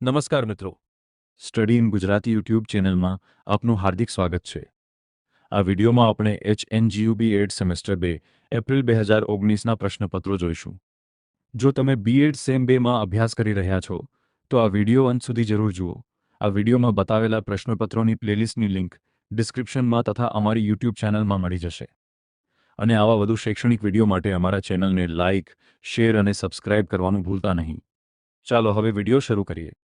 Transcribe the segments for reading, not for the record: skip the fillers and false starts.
નમસ્કાર મિત્રો, study in Gujarati YouTube ચેનલમાં આપનું હાર્દિક સ્વાગત છે। આ વિડીયોમાં આપણે HNGUB એડ સેમેસ્ટર 2 એપ્રિલ 2019ના પ્રશ્નપત્રો જોઈશું। જો તમે બીએડ સેમ 2માં અભ્યાસ કરી રહ્યા છો તો આ વિડીયો અંત સુધી જરૂર જુઓ। આ વિડીયોમાં બતાવેલા પ્રશ્નપત્રોની પ્લેલિસ્ટની લિંક ડિસ્ક્રિપ્શનમાં તથા અમારી યુટ્યુબ ચેનલમાં મળી જશે। અને આવા વધુ શૈક્ષણિક વિડીયો માટે અમારા ચેનલને લાઇક, શેર અને સબસ્ક્રાઇબ કરવાનું ભૂલતા નહીં। ચાલો હવે વિડીયો શરૂ કરીએ।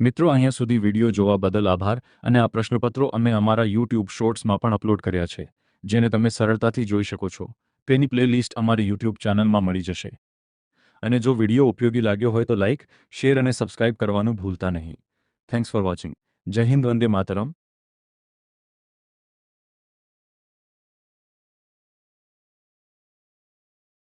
મિત્રો, અહીંયા સુધી વિડીયો જોવા બદલ આભાર। અને આ પ્રશ્નપત્રો અમે અમારા યુટ્યુબ શોર્ટ્સમાં પણ અપલોડ કર્યા છે, જેને તમે સરળતાથી જોઈ શકો છો। તેની પ્લેલિસ્ટ અમારી યુટ્યુબ ચેનલમાં મળી જશે। અને જો વિડીયો ઉપયોગી લાગ્યો હોય તો લાઇક, શેર અને સબસ્ક્રાઇબ કરવાનું ભૂલતા નહીં। Thanks for watching. જય હિન્દ, વંદે માતરમ।